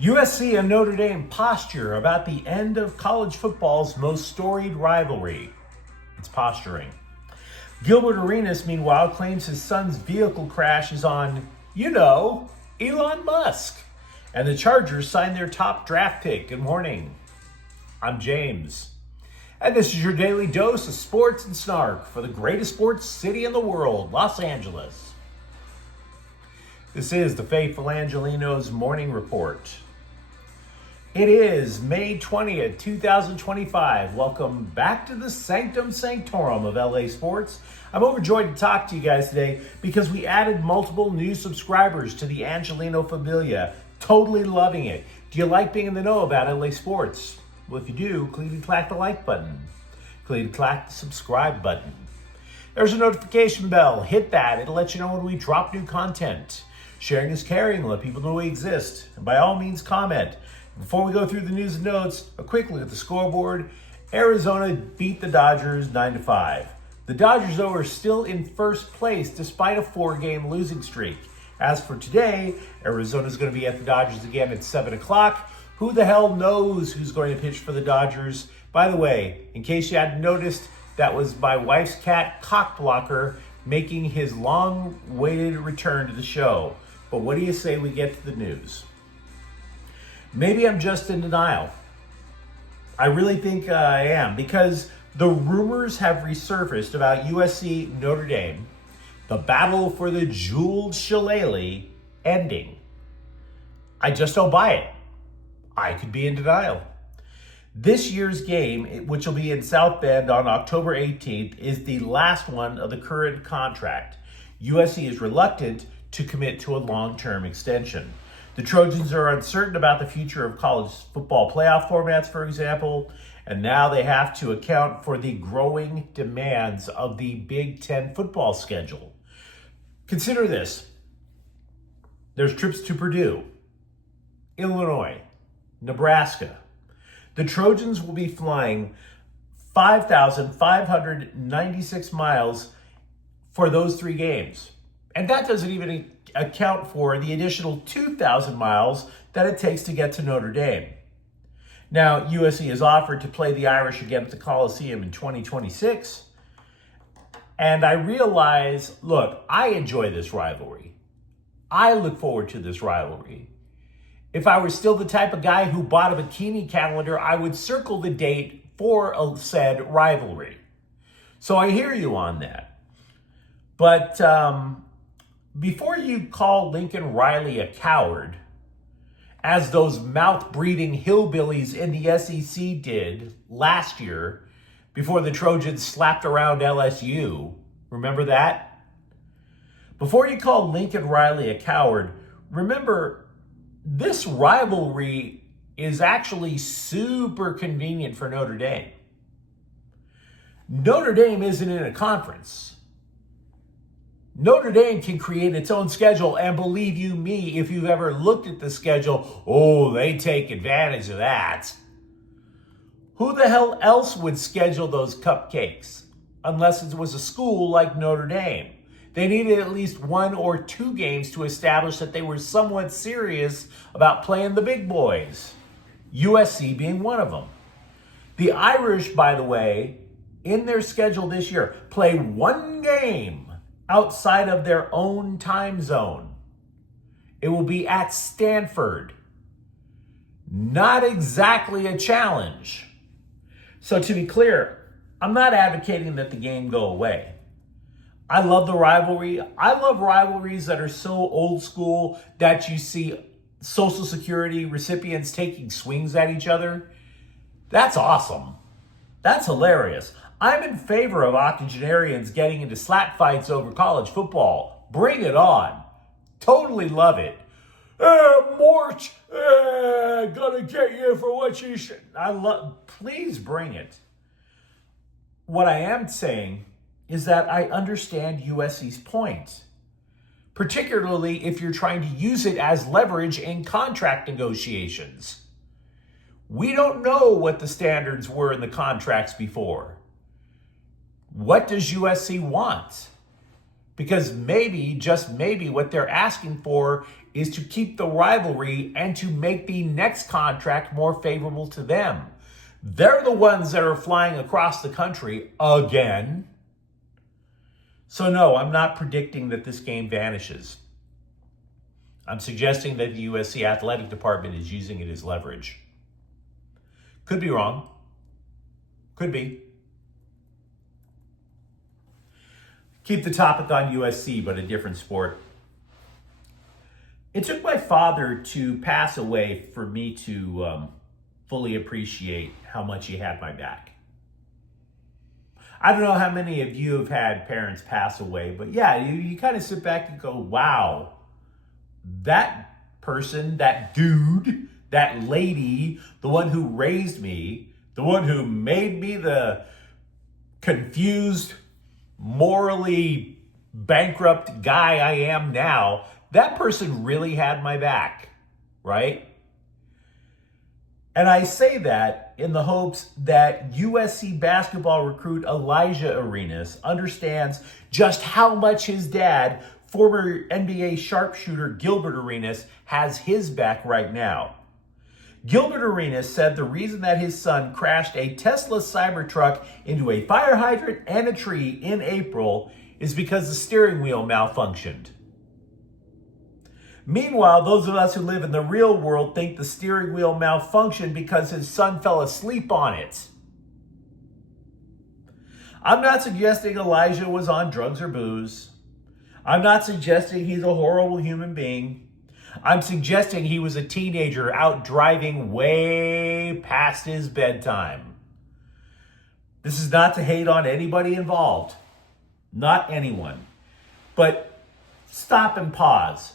USC and Notre Dame posture about the end of college football's most storied rivalry. It's posturing. Gilbert Arenas, meanwhile, claims his son's vehicle crash is on, Elon Musk. And the Chargers signed their top draft pick. Good morning. I'm James. And this is your daily dose of sports and snark for the greatest sports city in the world, Los Angeles. This is the faithful Angelenos Morning Report. It is May 20th, 2025. Welcome back to the Sanctum Sanctorum of LA Sports. I'm overjoyed to talk to you guys today because we added multiple new subscribers to the Angeleno Familia. Totally loving it. Do you like being in the know about LA Sports? Well, if you do, click and clack the like button. Click and clack the subscribe button. There's a notification bell. Hit that. It'll let you know when we drop new content. Sharing is caring. Let people know we exist. And by all means, comment. Before we go through the news and notes, a quick look at the scoreboard. Arizona beat the Dodgers 9-5. The Dodgers, though, are still in first place despite a 4-game losing streak. As for today, Arizona's going to be at the Dodgers again at 7 o'clock. Who the hell knows who's going to pitch for the Dodgers? By the way, in case you hadn't noticed, that was my wife's cat, Cockblocker, making his long-awaited return to the show. But what do you say we get to the news? Maybe I'm just in denial. I really think I am, because the rumors have resurfaced about USC-Notre Dame, the battle for the jeweled shillelagh, ending. I just don't buy it. I could be in denial. This year's game, which will be in South Bend on October 18th, is the last one of the current contract. USC is reluctant to commit to a long-term extension. The Trojans are uncertain about the future of college football playoff formats, for example, and now they have to account for the growing demands of the Big Ten football schedule. Consider this. There's trips to Purdue, Illinois, Nebraska. The Trojans will be flying 5,596 miles for those 3 games. And that doesn't even account for the additional 2,000 miles that it takes to get to Notre Dame. Now, USC has offered to play the Irish again at the Coliseum in 2026. And I realize, look, I enjoy this rivalry. I look forward to this rivalry. If I were still the type of guy who bought a bikini calendar, I would circle the date for a said rivalry. So I hear you on that. But before you call Lincoln Riley a coward, as those mouth-breathing hillbillies in the SEC did last year before the Trojans slapped around LSU, remember that? Before you call Lincoln Riley a coward, remember this rivalry is actually super convenient for Notre Dame. Notre Dame isn't in a conference. Notre Dame can create its own schedule, and believe you me, if you've ever looked at the schedule, they take advantage of that. Who the hell else would schedule those cupcakes? Unless it was a school like Notre Dame. They needed at least 1 or 2 games to establish that they were somewhat serious about playing the big boys. USC being one of them. The Irish, by the way, in their schedule this year, play 1 game outside of their own time zone. It will be at Stanford. Not exactly a challenge. So to be clear, I'm not advocating that the game go away. I love the rivalry. I love rivalries that are so old school that you see Social Security recipients taking swings at each other. That's awesome. That's hilarious. I'm in favor of octogenarians getting into slap fights over college football. Bring it on. Totally love it. Mort, gonna get you for what you should. Please bring it. What I am saying is that I understand USC's point, particularly if you're trying to use it as leverage in contract negotiations. We don't know what the standards were in the contracts before. What does USC want? Because maybe, just maybe, what they're asking for is to keep the rivalry and to make the next contract more favorable to them. They're the ones that are flying across the country again. So no, I'm not predicting that this game vanishes. I'm suggesting that the USC athletic department is using it as leverage. Could be wrong. Could be. Keep the topic on USC, but a different sport. It took my father to pass away for me to fully appreciate how much he had my back. I don't know how many of you have had parents pass away, but yeah, you kind of sit back and go, wow, that person, that dude, that lady, the one who raised me, the one who made me the confused, morally bankrupt guy I am now, that person really had my back, right? And I say that in the hopes that USC basketball recruit Elijah Arenas understands just how much his dad, former NBA sharpshooter Gilbert Arenas, has his back right now. Gilbert Arenas said the reason that his son crashed a Tesla Cybertruck into a fire hydrant and a tree in April is because the steering wheel malfunctioned. Meanwhile, those of us who live in the real world think the steering wheel malfunctioned because his son fell asleep on it. I'm not suggesting Elijah was on drugs or booze. I'm not suggesting he's a horrible human being. I'm suggesting he was a teenager out driving way past his bedtime. This is not to hate on anybody involved. Not anyone. But stop and pause.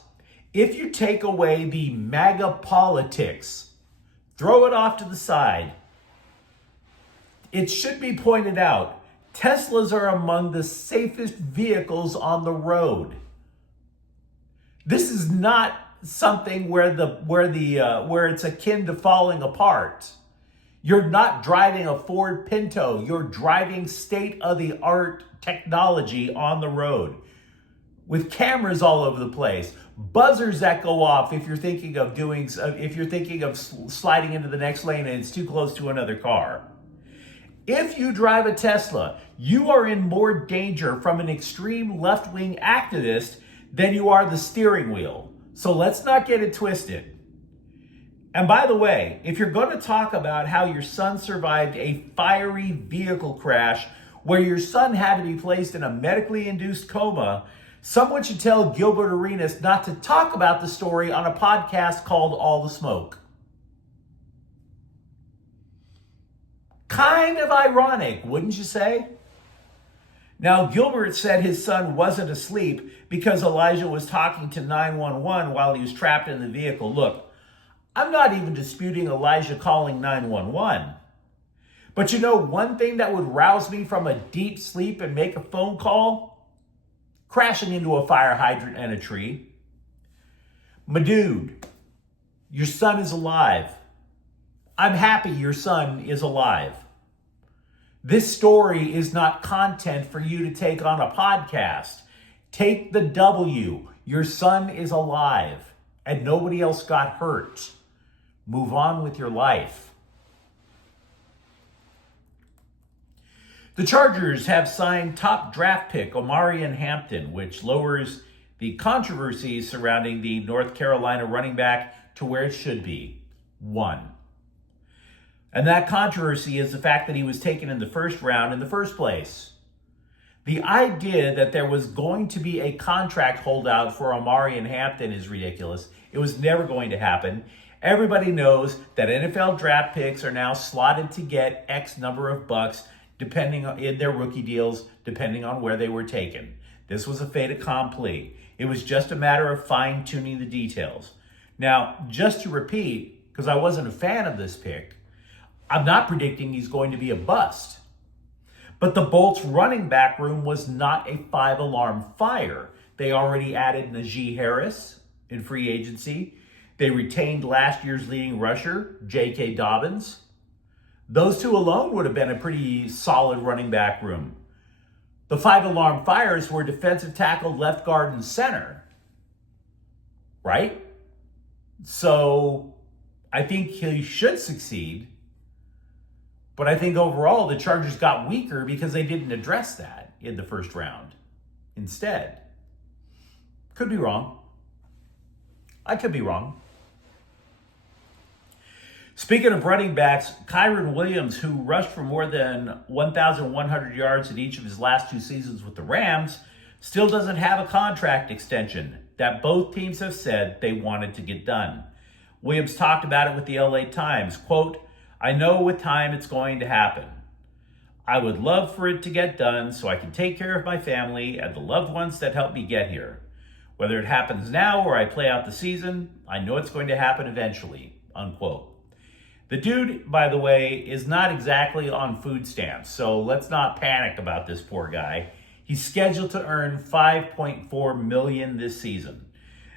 If you take away the MAGA politics, throw it off to the side, it should be pointed out, Teslas are among the safest vehicles on the road. This is not something where it's akin to falling apart. You're not driving a Ford Pinto. You're driving state-of-the-art technology on the road with cameras all over the place, buzzers that go off if you're thinking of sliding into the next lane and it's too close to another car. If you drive a Tesla, you are in more danger from an extreme left-wing activist than you are the steering wheel. So let's not get it twisted. And by the way, if you're going to talk about how your son survived a fiery vehicle crash where your son had to be placed in a medically induced coma, someone should tell Gilbert Arenas not to talk about the story on a podcast called All the Smoke. Kind of ironic, wouldn't you say? Now, Gilbert said his son wasn't asleep because Elijah was talking to 911 while he was trapped in the vehicle. Look, I'm not even disputing Elijah calling 911. But you know one thing that would rouse me from a deep sleep and make a phone call? Crashing into a fire hydrant and a tree. My dude, your son is alive. I'm happy your son is alive. This story is not content for you to take on a podcast. Take the W. Your son is alive and nobody else got hurt. Move on with your life. The Chargers have signed top draft pick Omari Hampton, which lowers the controversies surrounding the North Carolina running back to where it should be, 1. And that controversy is the fact that he was taken in the first round in the first place. The idea that there was going to be a contract holdout for Omari Hampton is ridiculous. It was never going to happen. Everybody knows that NFL draft picks are now slotted to get X number of bucks depending on in their rookie deals, depending on where they were taken. This was a fait accompli. It was just a matter of fine-tuning the details. Now, just to repeat, because I wasn't a fan of this pick, I'm not predicting he's going to be a bust. But the Bolts running back room was not a 5-alarm fire. They already added Najee Harris in free agency. They retained last year's leading rusher, J.K. Dobbins. Those two alone would have been a pretty solid running back room. The 5-alarm fires were defensive tackle, left guard, and center. Right? So I think he should succeed. But I think overall the Chargers got weaker because they didn't address that in the first round instead. Could be wrong. I could be wrong. Speaking of running backs, Kairen Williams, who rushed for more than 1,100 yards in each of his last 2 seasons with the Rams, still doesn't have a contract extension that both teams have said they wanted to get done. Williams talked about it with the LA Times, quote, "I know with time it's going to happen. I would love for it to get done so I can take care of my family and the loved ones that helped me get here. Whether it happens now or I play out the season, I know it's going to happen eventually," unquote. The dude, by the way, is not exactly on food stamps, so let's not panic about this poor guy. He's scheduled to earn $5.4 million this season.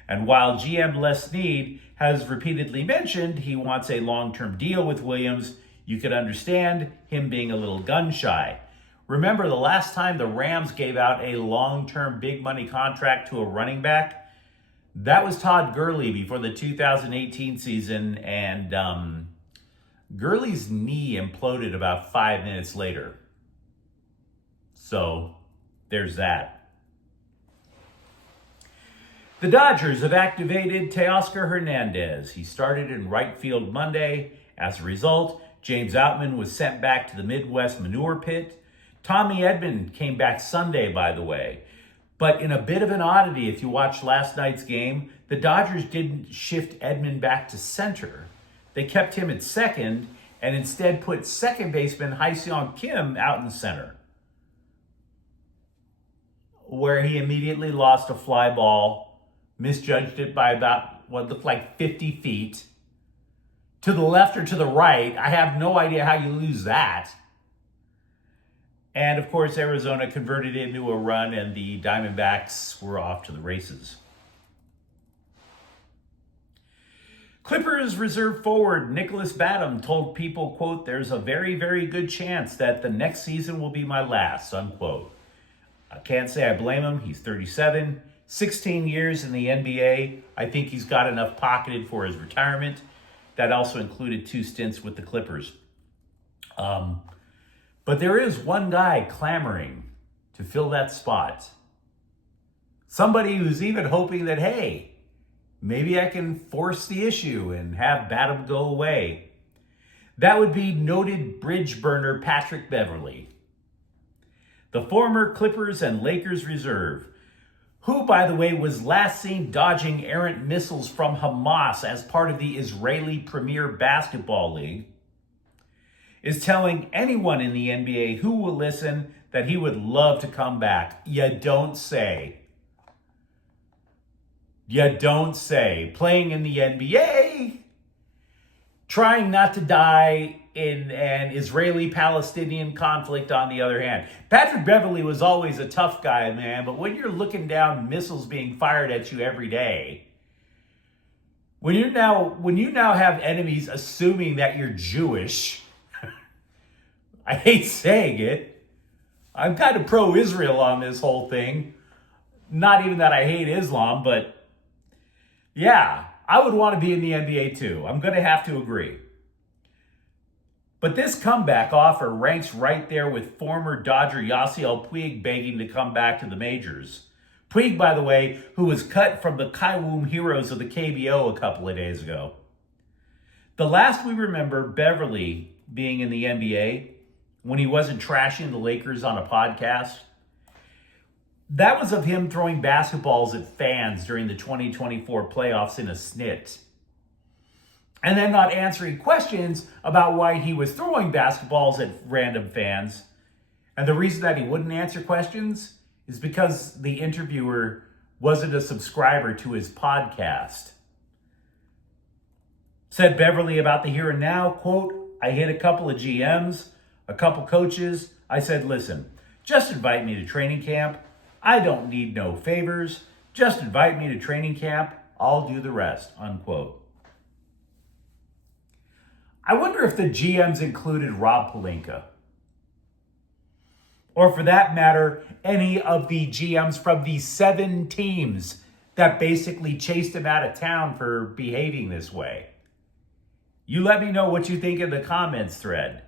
And while GM Les Snead has repeatedly mentioned he wants a long-term deal with Williams, you could understand him being a little gun-shy. Remember the last time the Rams gave out a long-term big money contract to a running back? That was Todd Gurley before the 2018 season, and Gurley's knee imploded about 5 minutes later. So there's that. The Dodgers have activated Teoscar Hernandez. He started in right field Monday. As a result, James Outman was sent back to the Midwest manure pit. Tommy Edman came back Sunday, by the way. But in a bit of an oddity, if you watched last night's game, the Dodgers didn't shift Edman back to center. They kept him at second and instead put second baseman Hyseong Kim out in center, where he immediately lost a fly ball, misjudged it by about what looked like 50 feet. To the left or to the right, I have no idea how you lose that. And of course, Arizona converted it into a run and the Diamondbacks were off to the races. Clippers reserve forward Nicholas Batum told People, quote, "There's a very, very good chance that the next season will be my last," unquote. I can't say I blame him. He's 37, 16 years in the NBA. I think he's got enough pocketed for his retirement. That also included 2 stints with the Clippers. But there is one guy clamoring to fill that spot. Somebody who's even hoping that, hey, maybe I can force the issue and have Batum go away. That would be noted bridge burner Patrick Beverly, the former Clippers and Lakers reserve, who, by the way, was last seen dodging errant missiles from Hamas as part of the Israeli Premier Basketball League, is telling anyone in the NBA who will listen that he would love to come back. You don't say. You don't say. Playing in the NBA, trying not to die in an Israeli-Palestinian conflict on the other hand. Patrick Beverly was always a tough guy, man, but when you're looking down missiles being fired at you every day, when you now have enemies assuming that you're Jewish, I hate saying it, I'm kind of pro-Israel on this whole thing. Not even that I hate Islam, but yeah, I would want to be in the NBA too. I'm going to have to agree. But this comeback offer ranks right there with former Dodger Yasiel Puig begging to come back to the majors. Puig, by the way, who was cut from the Kaiwoom Heroes of the KBO a couple of days ago. The last we remember Beverly being in the NBA, when he wasn't trashing the Lakers on a podcast, that was of him throwing basketballs at fans during the 2024 playoffs in a snit. And then not answering questions about why he was throwing basketballs at random fans. And the reason that he wouldn't answer questions is because the interviewer wasn't a subscriber to his podcast. Said Beverly about the here and now, quote, "I hit a couple of GMs, a couple coaches. I said, listen, just invite me to training camp. I don't need no favors. Just invite me to training camp. I'll do the rest," unquote. I wonder if the GMs included Rob Pelinka. Or for that matter, any of the GMs from the 7 teams that basically chased him out of town for behaving this way. You let me know what you think in the comments thread.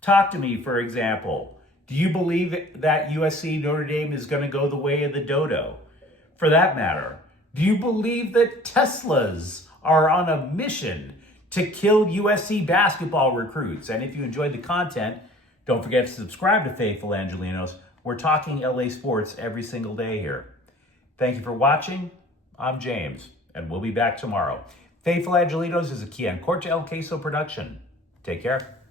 Talk to me, for example. Do you believe that USC-Notre Dame is going to go the way of the dodo? For that matter, do you believe that Teslas are on a mission to kill USC basketball recruits? And if you enjoyed the content, don't forget to subscribe to Faithful Angelenos. We're talking LA sports every single day here. Thank you for watching. I'm James, and we'll be back tomorrow. Faithful Angelenos is a Kian Corte El Queso production. Take care.